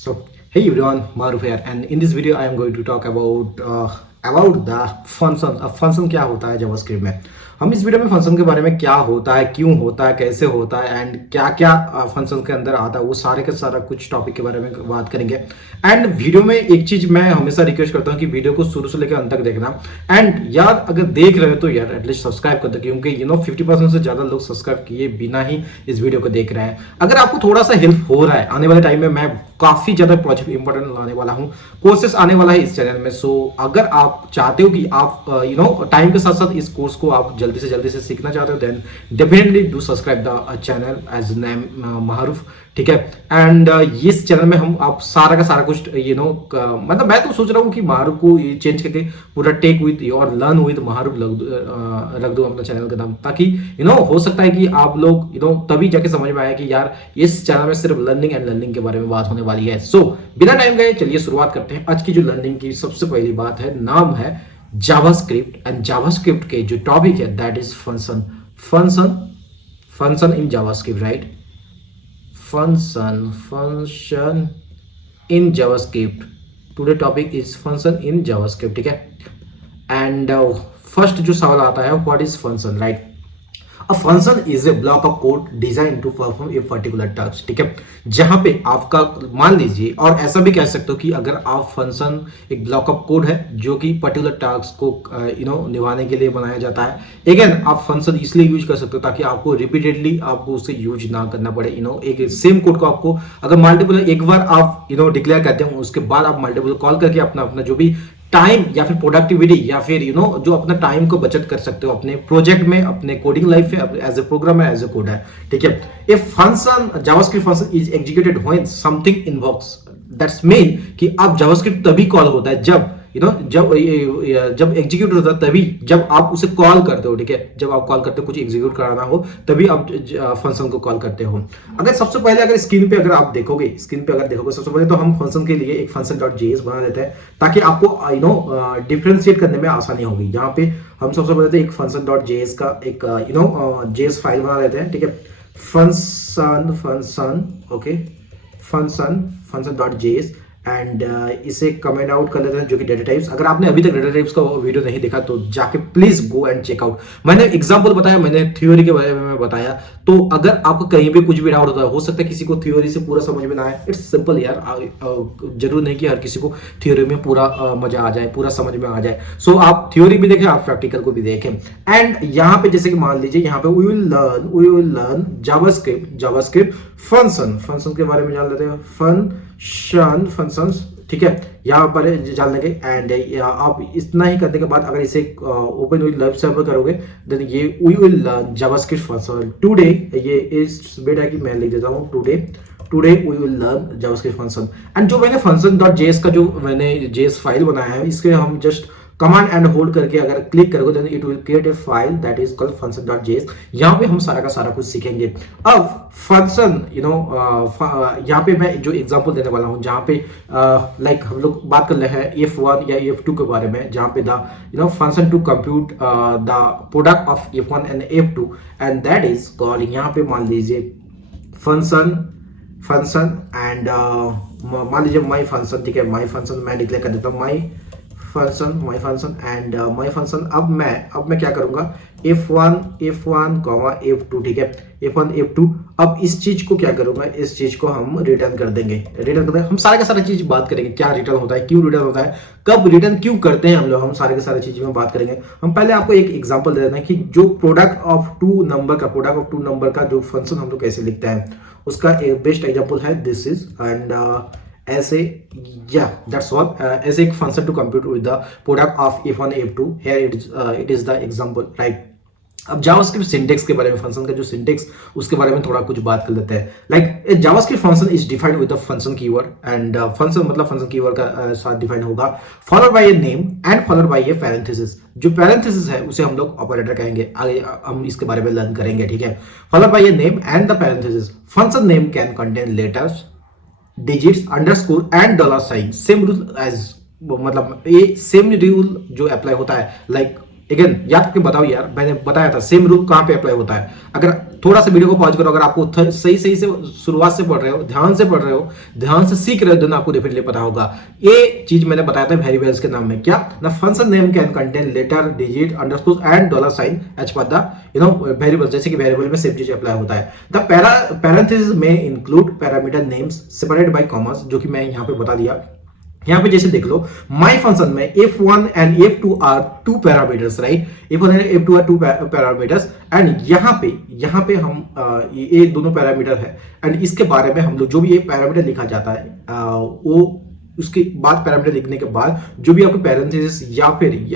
So, hey everyone, Maruf here, and in this video I am going to talk about the function. अब function क्या होता है JavaScript में। हम इस वीडियो में फंक्शन के बारे में क्या होता है, क्यों होता है, कैसे होता है एंड क्या क्या फंक्शन के अंदर आता है, वो सारे का सारा कुछ टॉपिक के बारे में बात करेंगे। एंड वीडियो में एक चीज मैं हमेशा रिक्वेस्ट करता हूँ कि वीडियो को शुरू से लेकर अंत तक देखना। एंड यार अगर देख रहे हो तो यार एटलीस्ट सब्सक्राइब कर दो, क्योंकि 50% से ज्यादा लोग सब्सक्राइब किए बिना ही इस वीडियो को देख रहे हैं। अगर आपको थोड़ा सा हेल्प हो रहा है, आने वाले टाइम में मैं काफी ज्यादा प्रोजेक्ट इंपॉर्टेंट लाने वाला हूँ, कोर्सेस आने वाला है इस चैनल में। सो अगर आप चाहते हो कि आप टाइम के साथ साथ इस कोर्स को आप जल्दी से सीखना चाहते हो, then definitely do subscribe the channel as name Maharoof. ठीक है। एंड इस चैनल में हम आप सारा का सारा कुछ मतलब मैं तो सोच रहा हूँ कि महारूफ को चेंज करके पूरा टेक विद और लर्न विद महारूफ रख दो अपना चैनल का नाम, ताकि हो सकता है कि आप लोग तभी जाके समझ में आए कि यार इस चैनल में सिर्फ लर्निंग एंड लर्निंग के बारे में बात होने वाली है। सो बिना टाइम गए चलिए शुरुआत करते हैं। आज की जो लर्निंग की सबसे पहली बात है, नाम है जावास्क्रिप्ट, एंड जावास्क्रिप्ट के जो टॉपिक है that is function. Function in JavaScript, right? function in JavaScript. Today topic is function in JavaScript, ठीक है। एंड फर्स्ट जो सवाल आता है, what is function, right? A function is a block of code designed to perform a particular task, ठीक है। जहां पे आपका मान लीजिए, और ऐसा भी कह सकते हो कि अगर आप फंक्शन एक ब्लॉक ऑफ कोड है जो कि पर्टिकुलर टास्क को निभाने के लिए बनाया जाता है। अगेन आप फंक्शन इसलिए यूज कर सकते हो ताकि आपको रिपीटेडली आपको उसे यूज ना करना पड़े। एक सेम कोड को आपको अगर मल्टीपल एक बार आप डिक्लेयर करते हो, उसके बाद आप मल्टीपल कॉल करके अपना अपना जो भी टाइम या फिर प्रोडक्टिविटी या फिर जो अपना टाइम को बचत कर सकते हो अपने प्रोजेक्ट में, अपने कोडिंग लाइफ में, as a programmer, as a coder, ठीक है। A function, JavaScript function is executed when something invokes, that's mean कि आप जावास्क्रिप्ट तभी कॉल होता है जब जब एग्जीक्यूट होता है, तभी जब आप उसे कॉल करते हो, ठीक है। जब आप कॉल करते हो, कुछ एग्जीक्यूट कराना हो, तभी आप फंक्शन को कॉल करते हो। अगर सबसे पहले अगर स्क्रीन पे अगर आप देखोगे, सबसे पहले तो हम फंक्शन के लिए एक फंक्शन डॉट जेएस बना देते हैं ताकि आपको डिफरेंशिएट करने में आसानी होगी। यहाँ पे हम सबसे पहले तो एक फंक्शन डॉट जेएस का एक जेएस फाइल बना देते हैं, ठीक है। फंक्शन डॉट जेएस एंड इसे कमेंट आउट कर लेते हैं, जो कि डेटा टाइप्स। अगर आपने अभी तक डेटा टाइप्स का वीडियो नहीं देखा तो जाके please go and check out. मैंने एग्जांपल बताया, मैंने थ्योरी के बारे में बताया, तो अगर आपको कहीं भी कुछ भी डाउट होता है, हो सकता है किसी को थ्योरी से पूरा समझ में ना आए, इट्स सिंपल यार। जरूर नहीं कि हर किसी को थ्योरी में पूरा मजा आ जाए, पूरा समझ में आ जाए। सो आप थ्योरी भी देखें, आप प्रैक्टिकल को भी देखें। एंड यहाँ पे जैसे कि मान लीजिए, यहाँ पे we will learn JavaScript function के बारे में जान लेते हैं। फंक्शंस, ठीक है, यहाँ पर जान लेंगे। एंड आप इतना ही करने के बाद अगर इसे ओपन विद वेब सर्वर करोगे, देन ये we will learn JavaScript function today. ये इस बेटा की मैं लिख देता हूँ, today we will learn JavaScript function. And जो मैंने फंक्शन डॉट जेएस का जो मैंने जेएस फाइल बनाया है, इसके हम जस्ट कमांड एंड होल्ड करके अगर क्लिक करोगे, then it will create a file that is called function.js। यहाँ पे हम सारा का सारा कुछ सीखेंगे। अब फंक्शन यहाँ पे मैं जो एग्जांपल देने वाला हूँ, जहाँ पे लाइक हम लोग बात कर रहे हैं F1 या F2 के बारे में, जहाँ पे the function to compute the product of F1 and F2, and that is called, यहाँ पे मान लीजिए फंक्शन एंड मान लीजिए माई फंक्शन, ठीक है। माई फंक्शन मैं डिक्लेयर कर देता हूँ, माई फंक्शन एंड माई फंक्शन। अब मैं क्या करूंगा, F1, F2, ठीक है, F1, F2। अब इस चीज को क्या करूंगा, इस चीज को हम रिटर्न कर देंगे। हम सारे का सारा चीज बात करेंगे, क्या रिटर्न होता है, क्यों रिटर्न होता है, कब रिटर्न क्यों करते हैं हम लोग, हम सारे के सारे चीज में बात करेंगे। हम पहले आपको एक एग्जांपल दे देते हैं कि जो प्रोडक्ट ऑफ टू नंबर का जो फंक्शन हम लोग कैसे लिखते हैं, उसका एक बेस्ट एग्जांपल है दिस इज। एंड ऐसे दैट्स ऑल, ऐसे एक function to compute with the product of F1, F2। Here it is the example, right. अब जावास्क्रिप्ट सिंटेक्स के बारे में, फंक्शन का जो सिंटेक्स, उसके बारे में थोड़ा कुछ बात कर लेते हैं। Like JavaScript function is defined with the function keyword, and function मतलब फंक्शन कीवर्ड का साथ डिफाइन होगा, followed by a name and followed by A parenthesis. जो पैरेंथेसिस है उसे हम लोग ऑपरेटर कहेंगे, आगे हम इसके बारे में लर्न करेंगे, ठीक है। Followed by a name and the parenthesis. Function name can contain letters, digits, underscore and dollar sign. Same rule as, मतलब ये सेम रूल जो अप्लाई होता है, लाइक अगेन याद करके बताओ यार, मैंने बताया था सेम रूल कहां पे अप्लाई होता है। अगर थोड़ा सा वीडियो को पॉज करो, अगर आपको सही सही से शुरुआत से पढ़ रहे हो, ध्यान से पढ़ रहे हो, ध्यान से सीख रहे हो, देन आपको डेफिनेटली पता होगा। ये चीज मैंने बताया था वेरिएबल्स के नाम में, क्या ना function name can contain letter, digit, underscore and dollar sign as per the variable. जैसे कि वेरिएबल में सेम चीज अप्लाई होता है। द पैरेंथेसिस में include parameter names separated by commas, जो कि मैं यहाँ पे बता दिया। यहाँ पे जैसे देख लो, माई फंक्शन में f1 and f2 are two parameters, right. f1 and f2 are two parameters, and यहाँ पे हम ये दोनों पैरामीटर है, एंड इसके बारे में हम लोग जो भी ये पैरामीटर लिखा जाता है वो उसके बाद पैरामीटर लिखने के बाद जो भी आपको पैरेंथेसिस या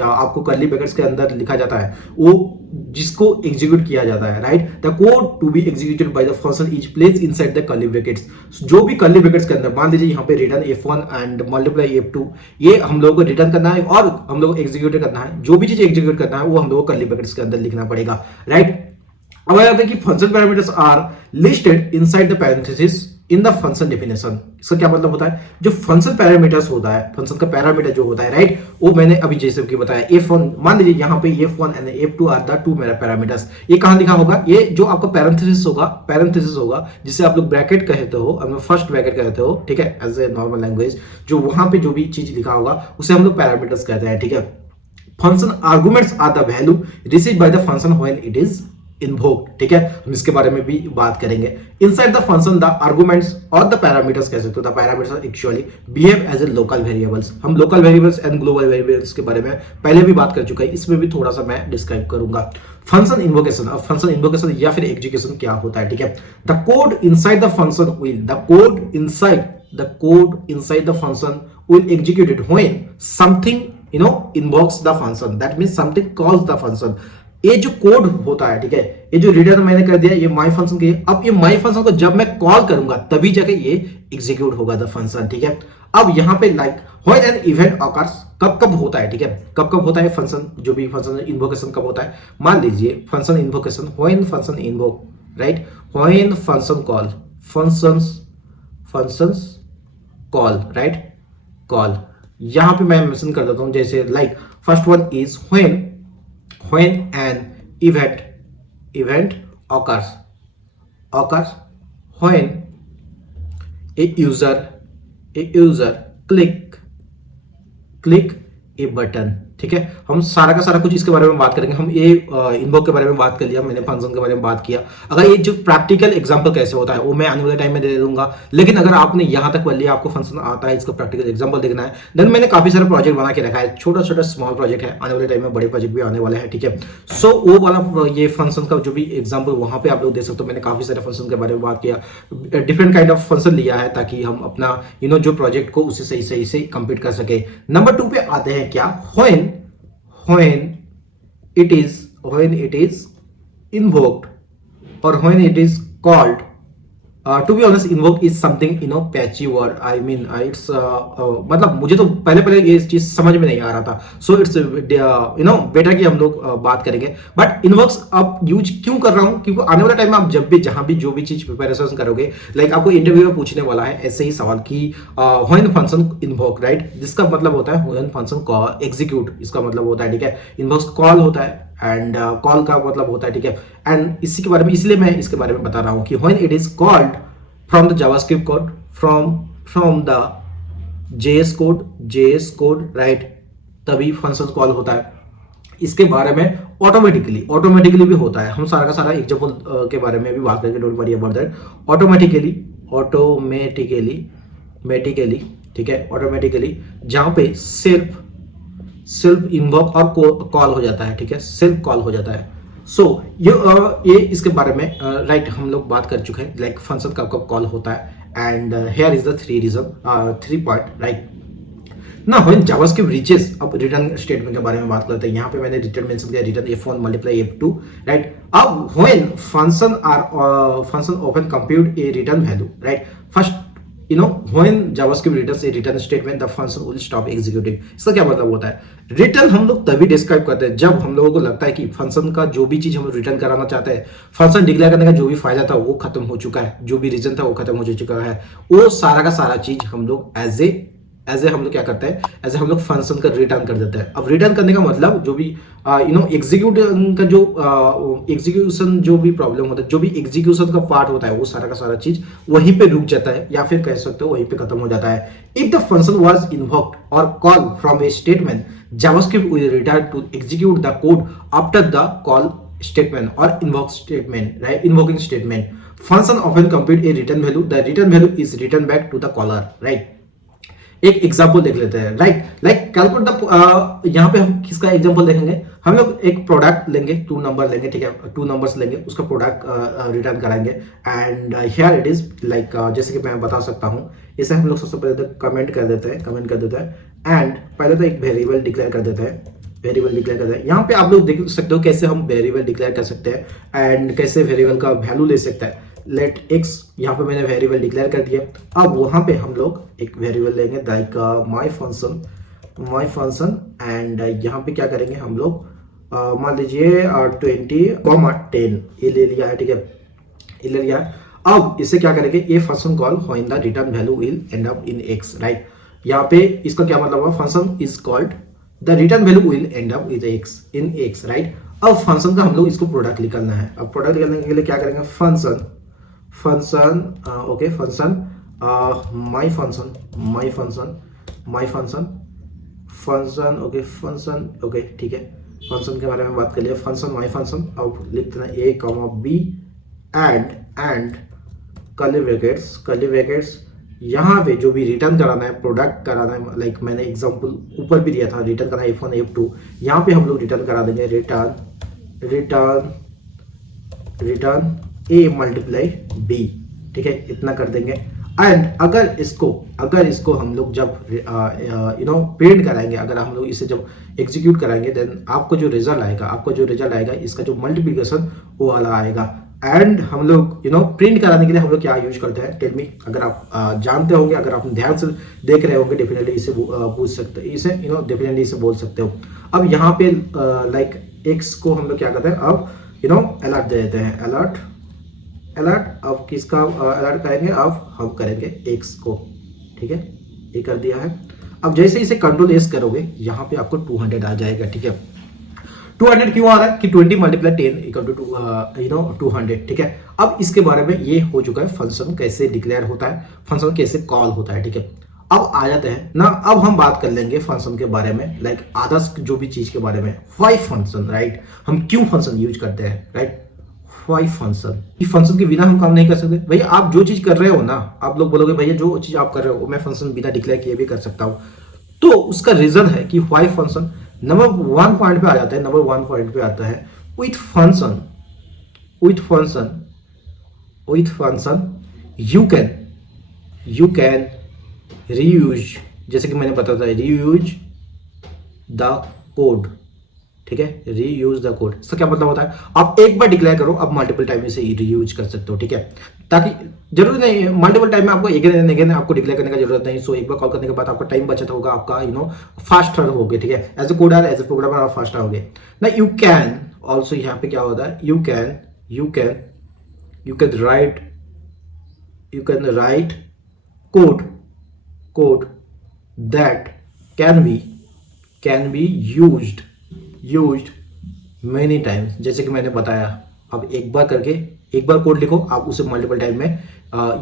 आपको कर्ली ब्रैकेट्स के अंदर लिखा जाता है, वो जिसको एग्जीक्यूट किया जाता है, right. The code to be executed by the function is place inside the curly brackets. जो भी कर्ली ब्रैकेट्स के अंदर, मान लीजिए यहाँ पे return f1 and multiply f2, ये हम लोगों को रिटर्न करना है और हम लोग को एग्जीक्यूट करना है। जो भी चीज एग्जीक्यूट करना है वो हम लोगों को कर्ली ब्रैकेट्स के अंदर लिखना पड़ेगा, राइट। अब आया कि function parameters are listed inside the parenthesis in the function definition. इसका क्या मतलब होता है, जो फंक्शन पैरामीटर्स होता है, फंक्शन का पैरामीटर जो होता है, राइट, वो मैंने अभी जैसे कि बताया f1, मान लीजिए यहाँ पे f1 and f2 are the two मेरा पैरामीटर्स। ये कहां लिखा होगा, ये जो आपका पैरेंथेसिस होगा जिसे आप लोग ब्रैकेट कहते हो, फर्स्ट ब्रैकेट कहते हो, ठीक है, एज ए नॉर्मल लैंग्वेज। जो वहां पे जो भी चीज लिखा होगा उसे हम लोग पैरामीटर्स कहते हैं, ठीक है। Function arguments are the value received by the function when it is invoked, ठीक है, हम इसके बारे में भी बात करेंगे। Inside the function the arguments और द पैरामीटर्स कह सकते हो, the parameters actually behave as a local variables. हम local variables and global variables के बारे में पहले भी बात कर चुका है, इसमें भी थोड़ा सा मैं डिस्क्राइब करूंगा। फंक्शन इन्वोकेशन, अब फंक्शन इन्वोकेशन या फिर एग्जीक्यूशन क्या होता है, ठीक है। The code inside the function will inside the function will executed when something invokes the function, that means something calls the function। ये जो कोड होता है, ठीक है, ये जो रिटर्न मैंने कर दिया, ये माई फंक्शन के, अब ये माई फंक्शन को जब मैं कॉल करूंगा तभी जाके ये एग्जीक्यूट होगा द फंक्शन, ठीक है। अब यहाँ पे like when an event occurs, कब होता है, ठीक है, कब होता है फंक्शन, जो भी फंक्शन इन्वोकेशन कब होता है। मान लीजिए function invocation when function invoke, right, when function call, functions call, right, call. यहां पे मैं मेंशन कर देता हूं, जैसे like first one is when an event occurs when a user click a button, ठीक है। हम सारा का सारा कुछ इसके बारे में बात करेंगे। हम ये इन्वोक के बारे में बात कर लिया, मैंने फंक्शन के बारे में बात किया। अगर ये जो प्रैक्टिकल एग्जांपल कैसे होता है वो मैं आने वाले टाइम में दे दूंगा, लेकिन अगर आपने यहां तक पढ़ लिया, आपको फंक्शन आता है, इसका प्रैक्टिकल एग्जांपल देखना है, देन मैंने काफी सारे प्रोजेक्ट बना के रखा है, छोटा स्मॉल प्रोजेक्ट है, आने वाले टाइम में बड़े प्रोजेक्ट भी आने वाले हैं, ठीक है। सो वो वाला ये फंक्शन का जो भी एग्जाम्पल वहां पे आप लोग देख सकते हो। मैंने काफी सारे फंक्शन के बारे में बात किया, डिफरेंट काइंड ऑफ फंक्शन लिया है, ताकि हम अपना जो प्रोजेक्ट को उसे सही से कंप्लीट कर सके। नंबर 2 पे आते हैं क्या, when it is invoked or when it is called। to be honest, invoke is something patchy word। I mean it's मतलब मुझे तो पहले ये चीज समझ में नहीं आ रहा था, so it's बेटर कि हम लोग बात करेंगे। बट इन्वोक्स अब यूज क्यों कर रहा हूं, क्योंकि आने वाले टाइम में आप जब भी जहां भी जो भी चीज प्रिपरेशन करोगे, लाइक आपको इंटरव्यू में पूछने वाला है ऐसे ही सवाल कि व्हेन फंक्शन इन्वोक, राइट, जिसका मतलब होता है व्हेन फंक्शन कॉल एग्जीक्यूट, इसका मतलब होता है, ठीक है। इन्वोक्स कॉल होता है एंड कॉल का मतलब होता है, ठीक है। एंड इसी के बारे में, इसलिए मैं इसके बारे में बता रहा हूं कि when it is called from the JavaScript code, from the JS code, right, तभी फंक्शन कॉल होता है। इसके बारे में ऑटोमेटिकली भी होता है। हम सारा का सारा एग्जांपल के बारे में भी बात करेंगे, don't worry about that. Automatically, ठीक है, ऑटोमेटिकली जहां पे सिर्फ इन्वोक और कॉल हो जाता है, ठीक है, सिर्फ कॉल हो जाता है। सो ये इसके बारे में राइट हम लोग बात कर चुके हैं, लाइक फंक्शन कब कॉल होता है। And here is the 3 point, right. ना व्हेन जावास्क्रिप्ट रीचेस, अब रिटर्न स्टेटमेंट के बारे में बात करते हैं। यहाँ पे मैंने रिटर्न मेंशन किया, return f1 multiply f2, right. अब when function open compute a return value, right, first when JavaScript returns a return statement, the function will stop executing। इसका क्या मतलब होता है, रिटर्न हम लोग तभी डिस्क्राइब करते हैं जब हम लोगों को लगता है कि फंक्शन का जो भी चीज हम रिटर्न कराना चाहते हैं, फंक्शन डिक्लेयर करने का जो भी फायदा था वो खत्म हो चुका है, जो भी रीजन था वो खत्म हो चुका है, वो सारा का सारा चीज हम लोग एज ए एज ए हम लोग क्या करते हैं, एज ए हम लोग फंक्शन का रिटर्न कर देते हैं। अब रिटर्न करने का मतलब जो भी एग्जीक्यूट का जो एग्जीक्यूशन जो भी प्रॉब्लम होता है, जो भी एग्जीक्यूशन का पार्ट होता है, वो सारा का सारा चीज वहीं पे रुक जाता है, या फिर कह सकते हो वहीं पे खत्म हो जाता है। If the function was invoked और call from a statement, JavaScript will return to execute the code after the call statement or invoke statement, right? Invoking statement. Function often compute a return value. The return value is returned back to the caller, right? एक example देख लेते हैं, right? Like calculate the, यहाँ पे हम किसका example देखेंगे, हम लोग एक प्रोडक्ट लेंगे, 2 नंबर लेंगे, ठीक है, 2 नंबर्स लेंगे, उसका प्रोडक्ट रिटर्न कराएंगे। And here it is like जैसे कि मैं बता सकता हूँ, इसे हम लोग सबसे पहले तो कमेंट कर देते हैं एंड पहले तो एक वेरिएबल डिक्लेयर कर देते हैं, यहाँ पे आप लोग देख सकते हो कैसे हम वेरिएबल डिक्लेयर कर सकते हैं एंड कैसे वेरिएबल का वैल्यू ले सकते हैं। लेट एक्स, यहाँ पे मैंने वेरिएबल डिक्लेयर कर दिया। अब वहाँ पे हम लोग एक वेरिएबल लेंगे लाइक माई फंक्शन एंड यहाँ पे क्या करेंगे हम लोग, मान लीजिए 20, 10 ये ले लिया है, ठीक है, ये ले लिया है। अब इसे क्या करेंगे, ये function call when the return value will and up in x, right? यहाँ पे इसका क्या मतलब हुआ, function is called the return value will and up with x in x, right? अब फंक्शन का हम लोग इसको प्रोडक्ट निकालना है। अब प्रोडक्ट निकालने के लिए क्या करेंगे, फंक्शन ओके, माई फंक्शन ओके, ठीक है, फंक्शन के बारे में बात कर लिया, फंक्शन माई फंक्शन। अब लिखते हैं A comma B and curly brackets, यहाँ पे जो भी रिटर्न कराना है, प्रोडक्ट कराना है, लाइक मैंने एग्जांपल ऊपर भी दिया था, रिटर्न करना F1 F2, यहाँ पे हम लोग रिटर्न करा देंगे रिटर्न A मल्टीप्लाई B, ठीक है, इतना कर देंगे। एंड अगर इसको हम लोग जब प्रिंट कराएंगे, अगर हम लोग इसे जब एग्जीक्यूट कराएंगे, देन आपको जो रिजल्ट आएगा इसका जो मल्टीप्लिकेशन वो वाला आएगा। एंड हम लोग प्रिंट कराने के लिए हम लोग क्या यूज करते हैं, टेल मी, अगर आप जानते होंगे, अगर आप ध्यान से देख रहे होंगे, डेफिनेटली इसे पूछ सकते हैं, इसे डेफिनेटली इसे बोल सकते हो। अब यहाँ पे लाइक एक्स को हम लोग क्या करते हैं, अब अलर्ट दे देते हैं, अलर्ट। अब किसका अलर्ट करेंगे, अब हम करेंगे एक्स को, ठीक है, ये कर दिया है। अब जैसे इसे कंट्रोल एस करोगे, यहाँ पे आपको 200 आ जाएगा, ठीक है। 200 क्यों आ रहा है कि 20 मल्टीप्लाई 10 इक्वल टू 200, ठीक है। अब इसके बारे में ये हो चुका है, फंक्शन कैसे डिक्लेयर होता है, फंक्शन कैसे कॉल होता है, ठीक है। अब आ जाते हैं ना, अब हम बात कर लेंगे फंक्शन के बारे में, लाइक अदर्स जो भी चीज के बारे में। Why function, right? हम क्यों फंक्शन यूज करते हैं, राइट? व्हाई फंक्शन, इस फंक्शन के बिना हम काम नहीं कर सकते। भैया आप जो चीज कर रहे हो ना, आप लोग बोलोगे भैया जो चीज आप कर रहे हो मैं फंक्शन बिना डिक्लेयर किए भी कर सकता हूँ, तो उसका रीजन है कि व्हाई फंक्शन नंबर 1 पॉइंट पे आ जाता है। नंबर 1 पॉइंट पे आता है with function you can reuse, जैसे कि मैंने बताया था, रीयूज द कोड, ठीक है, रीयूज द कोड। इसका क्या मतलब होता है, आप एक बार डिक्लेयर करो, आप मल्टीपल टाइम इसे रीयूज कर सकते हो, ठीक है, ताकि जरूरी नहीं मल्टीपल टाइम में आपको एक आपको डिक्लेयर करने का जरूरत नहीं। सो एक बार कॉल करने के बाद आपका टाइम बचत होगा, आपका फास्टर हो गए, ठीक है, as a coder, as a programmer आप फास्टर हो गए ना। यू कैन ऑल्सो, यहाँ पे क्या होता है, you can write code that can be used many times, जैसे कि मैंने बताया। अब एक बार कोड लिखो, आप उसे मल्टीपल टाइम में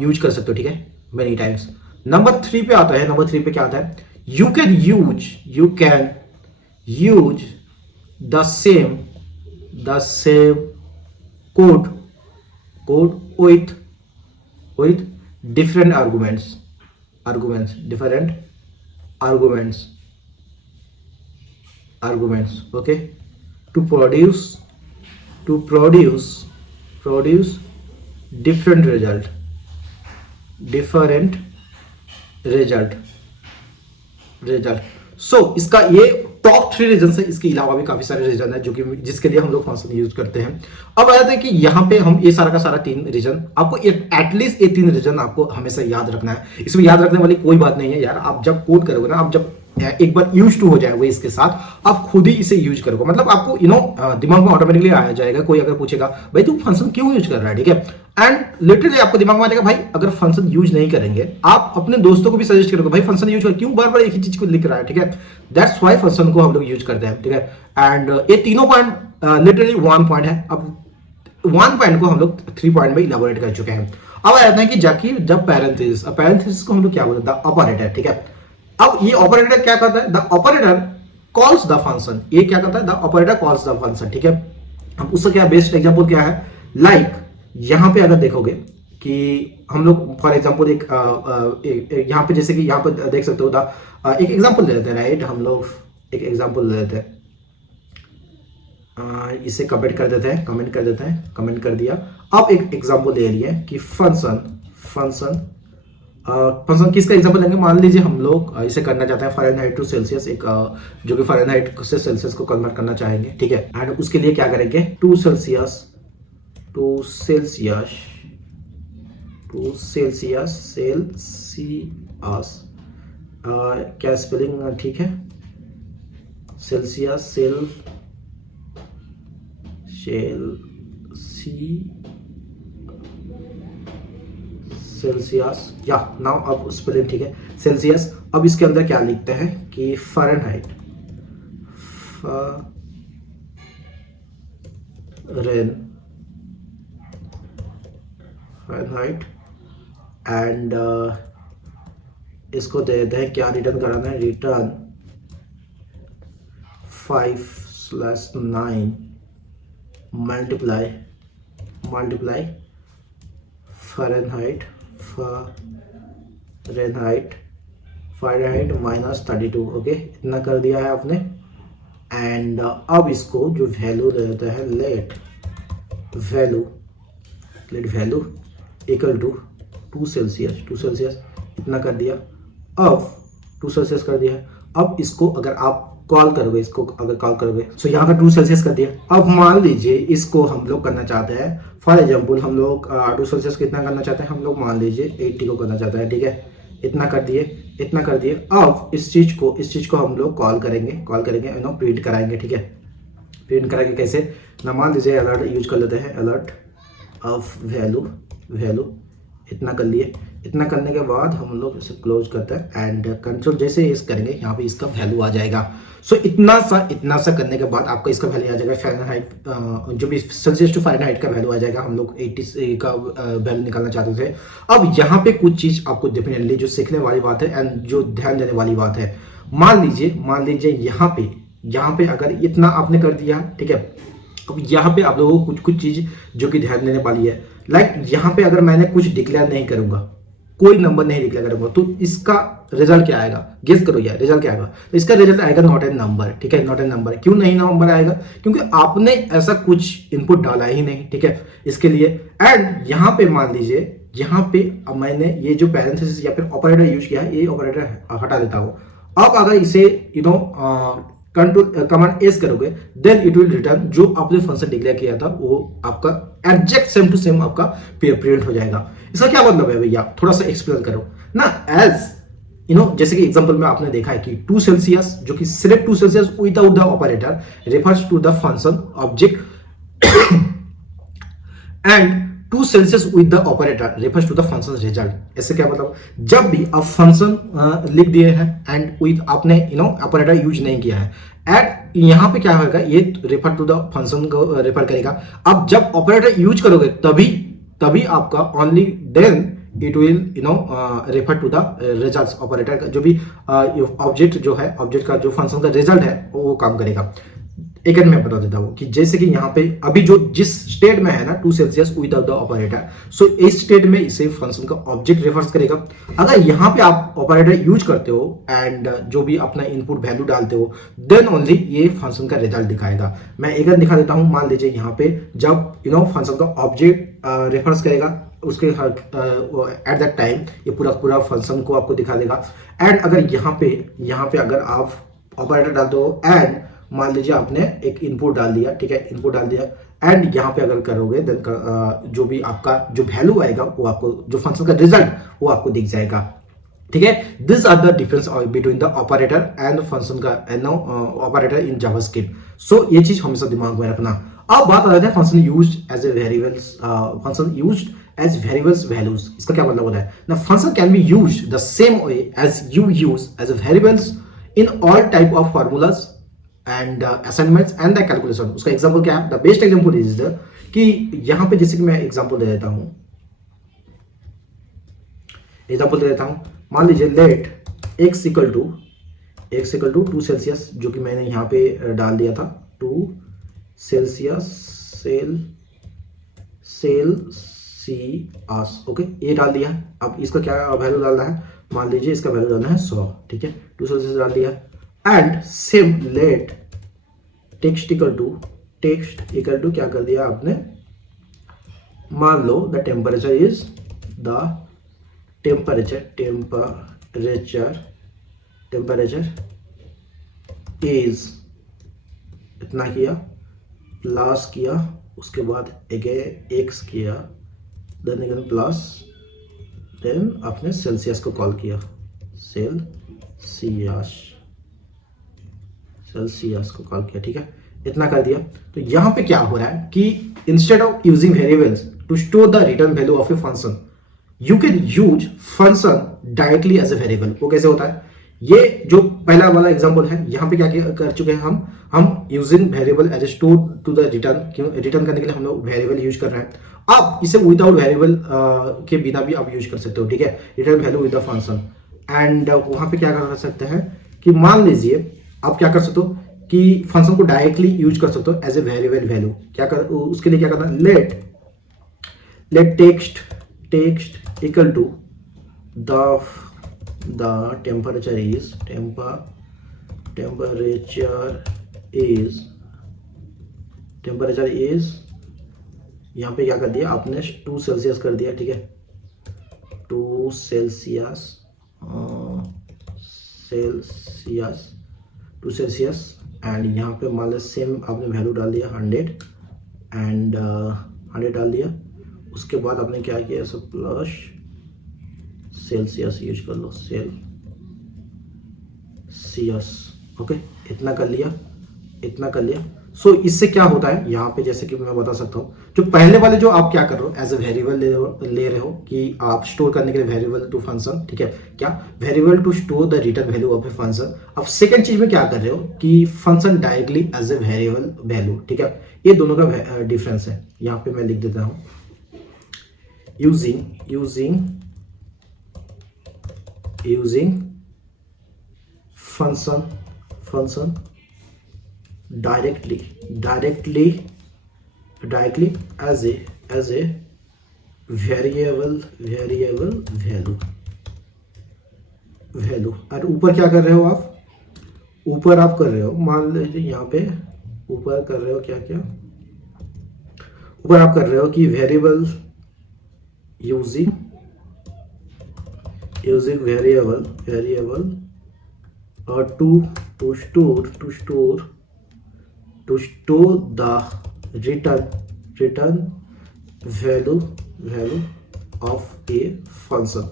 यूज कर सकते हो, ठीक है, मेनी टाइम्स। नंबर 3 पे आता है, नंबर 3 पे क्या आता है, you can use the same code with different arguments, okay, to produce different result। सो इसका ये टॉप 3 रीजन है। इसके अलावा भी काफी सारे रीजन है जो कि जिसके लिए हम लोग फंक्शन यूज करते हैं। अब आ जाता है कि यहाँ पे हम ये सारा का सारा 3 रीजन, आपको एटलीस्ट ये 3 रीजन आपको हमेशा याद रखना है। इसमें याद रखने वाली कोई बात नहीं है यार, आप जब कोड करोगे ना, आप जब एक बार यूज टू हो जाए इसके साथ, आप खुद ही इसे यूज करोगे, मतलब आपको दिमाग में ऑटोमेटिकली आ जाएगा। कोई अगर पूछेगा भाई तू फंक्शन क्यों यूज कर रहा है, ठीक है, एंड लिटरली आपको दिमाग में आ जाएगा भाई अगर फंक्शन यूज नहीं करेंगे, आप अपने दोस्तों को भी सजेस्ट करोगे भाई फंक्शन यूज कर, क्यों बार बार एक ही चीज को लिख रहा है, ठीक है। दैट्स वाई फंक्शन को हम लोग यूज करते हैं, ठीक है। एंड ये तीनों पॉइंट लिटरली वन पॉइंट है। अब वन पॉइंट को हम लोग 3 पॉइंट में इलाबोरेट कर चुके हैं। अब आते हैं कि जाकि जब पैरेंथेसिस को हम लोग क्या बोलते हैं, द ऑपरेटर, ठीक है। अब ये ऑपरेटर क्या करता है, the operator calls the function, ये क्या करता है, the operator calls the function, ठीक है। अब उसका क्या बेस्ट एग्जांपल क्या है, लाइक यहां पे अगर देखोगे कि हम लोग फॉर एग्जांपल एक यहाँ पे जैसे कि यहाँ पे देख सकते हो एक एग्जांपल ले लेते हैं, राइट। हम लोग एक एग्जांपल ले लेते हैं, इसे कमेंट कर देते हैं, कमेंट कर दिया। अब एक एग्जांपल ले लिए कि फंक्शन किसका एग्जांपल लेंगे, मान लीजिए हम लोग इसे करना चाहते हैं फ़ारेनहाइट टू सेल्सियस, एक जो कि फ़ारेनहाइट से सेल्सियस को कन्वर्ट करना चाहेंगे, ठीक है। एंड उसके लिए क्या करेंगे, टू सेल्सियस क्या स्पेलिंग ठीक है, सेल्सियस सेल्सियस या नाउ अब स्पेलिंग ठीक है, सेल्सियस। अब इसके अंदर क्या लिखते हैं कि फ़ारेनहाइट एंड इसको दे देते हैं क्या रिटर्न कराना है, रिटर्न 5/9 मल्टीप्लाई फ़ारेनहाइट -32, ओके, इतना कर दिया है आपने। एंड अब इसको जो वैल्यू दे देते हैं, let value equal to 2 Celsius, इतना कर दिया। अब 2 सेल्सियस कर दिया। अब इसको अगर आप कॉल करोगे, सो यहाँ पर 2 सेल्सियस कर दिया। अब मान लीजिए इसको हम लोग करना चाहते हैं, फॉर एग्जाम्पल हम लोग 2 सेल्सियस कितना करना चाहते हैं, हम लोग मान लीजिए 80 को करना चाहते हैं, ठीक है। इतना कर दिए। अब इस चीज को हम लोग कॉल करेंगे प्रिंट कराएंगे, ठीक है। प्रिंट कराएंगे कैसे ना, मान लीजिए अलर्ट यूज कर लेते हैं, अलर्ट ऑफ वैल्यू इतना कर लिए। इतना करने के बाद हम लोग इसे क्लोज करते हैं एंड कंट्रोल जैसे इस करेंगे, यहाँ पे इसका वैल्यू आ जाएगा। सो इतना सा करने के बाद आपका इसका वैल्यू आ जाएगा फ़ारेनहाइट, जो भी सेल्सियस टू फ़ारेनहाइट का वैल्यू आ जाएगा। हम लोग 80 का वैल्यू निकालना चाहते थे। अब यहाँ पे कुछ चीज़ आपको डेफिनेटली जो सीखने वाली बात है एंड जो ध्यान देने वाली बात है, मान लीजिए यहाँ पे अगर इतना आपने कर दिया, ठीक है। अब यहाँ पे आप लोगों को कुछ चीज़ जो कि ध्यान देने वाली है, लाइक यहाँ पे अगर मैंने कुछ डिक्लेयर नहीं करूँगा, कोई नंबर नहीं डिक्लेयर करूंगा, तो इसका रिजल्ट क्या आएगा, गेस करो यार, रिजल्ट क्या आएगा। तो इसका रिजल्ट आएगा नॉट एन नंबर, ठीक है, नॉट एन नंबर। क्यों नहीं नंबर आएगा, क्योंकि आपने ऐसा कुछ इनपुट डाला ही नहीं, ठीक है, इसके लिए। एंड यहाँ पे मान लीजिए यहाँ पे मैंने ये जो पैरेंथेसिस या फिर ऑपरेटर यूज किया है, ये ऑपरेटर हटा देता हूँ। अब अगर इसे कंट्रोल कमांड एस करोगे, देन इट विल रिटर्न जो आपने फंक्शन डिक्लेयर किया था, वो आपका एग्जैक्ट सेम टू सेम आपका प्रिंट हो जाएगा। इसका क्या मतलब है भैया, थोड़ा सा एक्सप्लेन करो ना। एज जैसे कि एग्जांपल में आपने देखा है कि 2 सेल्सियस, जो कि सिर्फ 2 Celsius without the operator refers to the function object and 2 Celsius with the operator refers to the function result. इससे क्या मतलब, जब भी आप फंक्शन लिख दिए हैं एंड विद आपने ऑपरेटर यूज नहीं किया है, एट यहाँ पे क्या होगा, ये रेफर टू द फंक्शन को रेफर करेगा। अब जब ऑपरेटर यूज करोगे तभी आपका only then it will refer to the result. Operator का जो भी ऑब्जेक्ट जो है, ऑब्जेक्ट का जो फंक्शन का रिजल्ट है वो काम करेगा। एक मैं बता देता हूँ कि जैसे कि यहाँ पे अभी जो जिस स्टेट में है ना 2 सेल्सियस विदाउट द ऑपरेटर, सो इस स्टेट में इसे फंक्शन का ऑब्जेक्ट रेफर्स करेगा। अगर यहाँ पे आप ऑपरेटर यूज करते हो एंड जो भी अपना इनपुट वैल्यू डालते हो, देन ओनली ये फंक्शन का रिजल्ट दिखाएगा। मैं एक दिखा देता हूँ, मान लीजिए यहाँ पे जब फंक्शन का ऑब्जेक्ट रेफर्स करेगा, उसके एट दैट टाइम ये पूरा फंक्शन को आपको दिखा देगा। एंड अगर यहाँ पे अगर आप ऑपरेटर डालते हो एंड मान लीजिए आपने एक इनपुट डाल दिया, ठीक है, इनपुट डाल दिया एंड यहाँ पे अगर करोगे देन जो भी आपका जो वैल्यू आएगा वो आपको, जो फंक्शन का रिजल्ट वो आपको दिख जाएगा, ठीक है। This are the difference between the operator and function का ऑपरेटर इन जावास्क्रिप्ट। सो ये चीज हमेशा दिमाग में रखना। अब बात आ जाती है function used as a variables, function used as variables values. इसका क्या मतलब होता है? The function can be used the same way as you use as a variables in all type of formulas and assignments and the calculation. उसका example क्या है? The best example is the कि यहाँ पे जैसे कि मैं एग्जांपल दे देता हूँ, मान लीजिए let x equal to 2 Celsius, जो कि मैंने यहाँ पे डाल दिया था 2 सेल्सियस सेल्सियस, ओके, ये डाल दिया। अब इसका क्या वैल्यू डालना है? मान लीजिए इसका वैल्यू डालना है 100, ठीक है, 2 सेल्सियस डाल दिया। And same let text equal to क्या कर दिया आपने? मान लो the temperature is temperature is इतना किया, प्लस किया, उसके बाद एक्स किया, देन प्लस, देन आपने सेल्सियस को कॉल किया, सेल्सियस को कॉल किया, ठीक है, इतना कर दिया। तो यहाँ पे क्या हो रहा है कि instead of using variables to store the return value of a function, you can use function directly as a variable. वो कैसे होता है? ये जो पहला वाला एग्जांपल है, यहाँ पे क्या कर चुके हैं हम using variable as a store to the return करने के लिए हम लोग वेरिएबल यूज कर रहे हैं। आप इसे विदाउट वेरिएबल के बिना भी आप यूज कर सकते हो, ठीक है, return value with the function. And वहाँ पे क्या कर सकते हैं कि मान लीजिए आप क्या कर सकते हो कि फंक्शन को डायरेक्टली यूज कर सकते हो एज ए वेरिएबल वैल्यू। उसके लिए क्या करना? Let text equal to the temperature is यहाँ पे क्या कर दिया आपने? 2 सेल्सियस कर दिया, ठीक है, 2 सेल्सियस एंड यहाँ पे मान लो सेम आपने वैल्यू डाल दिया 100 एंड 100 डाल दिया। उसके बाद आपने क्या किया? सब प्लस सेल्सियस यूज कर लो, सेल्सियस, ओके, इतना कर लिया। सो इससे क्या होता है यहाँ पे, जैसे कि मैं बता सकता हूँ, जो पहले वाले जो आप क्या कर रहे हो एज ए वेरिएबल ले रहे हो कि आप स्टोर करने के लिए वेरिएबल टू फंक्शन, ठीक है, क्या variable to store the return value of a function. अब सेकंड चीज में क्या कर रहे हो कि function directly as a variable value, ठीक है, ये दोनों का डिफरेंस है। यहाँ पे मैं लिख देता हूँ, using function directly as a variable value। और ऊपर क्या कर रहे हो आप? ऊपर आप कर रहे हो, मान लीजिए यहाँ पे ऊपर कर रहे हो क्या ऊपर आप कर रहे हो कि variable using variable or to store the return value of a function।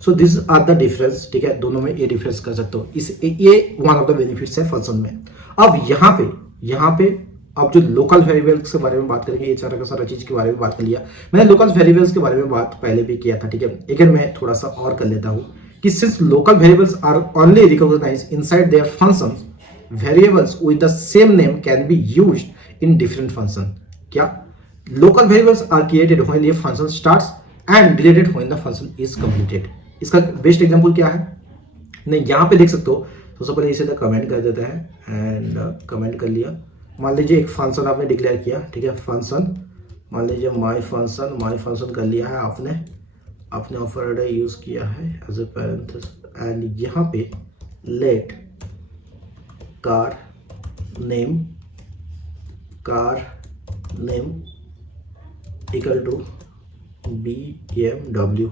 so these are the difference, ठीक है, दोनों में ये डिफरेंस कर सकते हो। ये वन ऑफ द बेनिफिट्स है फंक्शन में। अब यहाँ पे अब जो लोकल वेरिएबल्स के बारे में बात करेंगे, ये सारा चीज के बारे में बात कर लिया मैंने। लोकल वेरिएबल्स के बारे में बात पहले भी किया था, ठीक है, लेकिन मैं थोड़ा सा और कर लेता हूँ कि since local variables are only recognised inside their functions, variables with the same name can be used in different function. क्या? Local variables are created when a function starts and deleted when the function is completed. इसका best example क्या है? नहीं, यहाँ पे देख सकते हो। सबसे पहले इसे तो कमेंट कर देते हैं एंड कमेंट कर लिया। मान लीजिए एक फंक्शन आपने डिक्लेयर किया, ठीक है, फंक्शन, मान लीजिए माय फंक्शन कर लिया है आपने ऑपरेटर यूज किया है एज ए पैरेंथेसिस एंड यहाँ पे let car name equal to BMW,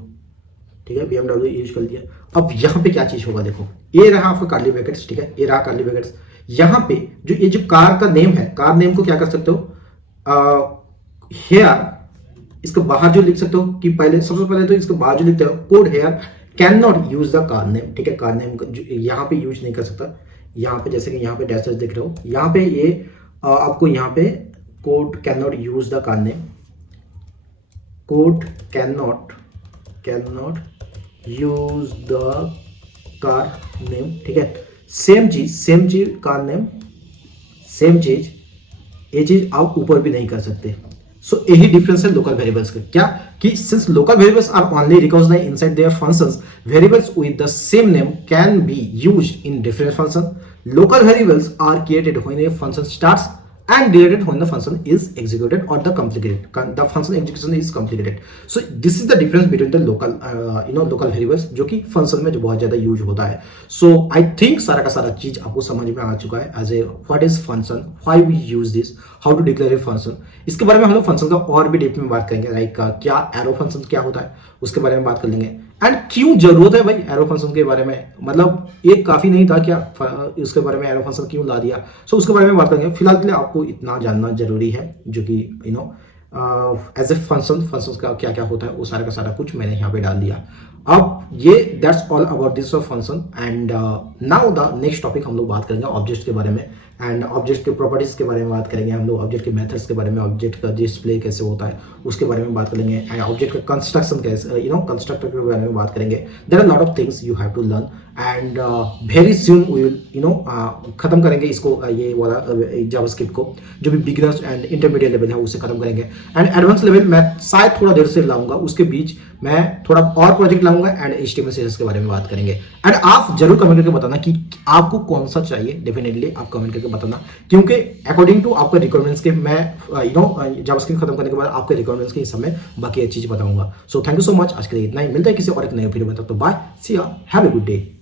ठीक है, BMW यूज कर दिया। अब यहाँ पे क्या चीज होगा? देखो, ये रहा आपका कर्ली ब्रैकेट्स, ठीक है, ये रहा कर्ली ब्रैकेट्स। यहाँ पे ये जो कार का नेम है, कार नेम को क्या कर सकते हो? हेयर, इसके बाहर जो लिख सकते हो कि सबसे पहले तो इसके बाहर जो लिखते हो code here can not use the car name, ठीक है, कार नेम यहाँ पे यूज नहीं कर सकता। यहाँ पे जैसे कि यहाँ पे डैश दिख रहे हो, यहाँ पे ये आपको यहाँ पे code can not use the car name, code can not use the car name, ठीक है। सेम चीज कार नेम, सेम चीज, ये चीज आप ऊपर भी नहीं कर सकते। सो यही डिफरेंस है लोकल वेरिएबल्स का, क्या कि since local variables are only recognised inside their functions, variables with the same name can be used in different function. Local variables are created when a function starts and deleted when the function is executed or the function execution is completed. So this is the difference between the local local variables जो कि function में जो बहुत ज्यादा use होता है। सो I think सारा का सारा चीज आपको समझ में आ चुका है as a what is function, why we use this, how to declare a function. इसके बारे में हम लोग फंक्शन का और भी डीप में बात करेंगे, लाइक क्या एरो फंक्शन क्या होता है उसके बारे में बात कर लेंगे, एंड क्यों जरूरत है भाई एरो फंक्शन के बारे में, मतलब ये काफी नहीं था क्या उसके बारे में एरो फंक्शन क्यों ला दिया। सो उसके बारे में बात करेंगे। फिलहाल के लिए आपको इतना जानना जरूरी है जो कि एज ए फंक्शन का क्या क्या होता है वो सारा का सारा कुछ मैंने यहाँ पे डाल दिया। अब ये that's all about this function. And now the next topic हम लोग बात करेंगे ऑब्जेक्ट के बारे में, एंड ऑब्जेक्ट के प्रॉपर्टीज के बारे में बात करेंगे हम लोग, ऑब्जेक्ट के मेथड्स के बारे में, ऑब्जेक्ट का डिस्प्ले कैसे होता है उसके बारे में बात करेंगे, एंड ऑब्जेक्ट का कंस्ट्रक्शन कैसे कंस्ट्रक्टर के बारे में बात करेंगे। There are lot of things you have to learn, and very soon we will खत्म करेंगे इसको, ये वाला जावास्क्रिप्ट को, जो भी बिगिनर्स एंड इंटरमीडिएट लेवल है उसे खत्म करेंगे, एंड एडवांस लेवल मैं शायद थोड़ा देर से लाऊंगा, उसके बीच मैं थोड़ा और प्रोजेक्ट लाऊंगा एंड HTML CSS के बारे में बात करेंगे। एंड आप जरूर कमेंट करके बताना कि आपको कौन सा चाहिए, डेफिनेटली आप कमेंट करके बताना, क्योंकि अकॉर्डिंग टू आपके रिक्वायरमेंट्स के मैं जावास्क्रिप्ट खत्म करने के बाद आपके रिक्वायरमेंट्स के हिसाब में बाकी चीज बताऊंगा। So thank you so much, आज के लिए इतना ही, मिलता है किसी और एक नए वीडियो में, तब तो बाय, सी या, हैव ए गुड डे।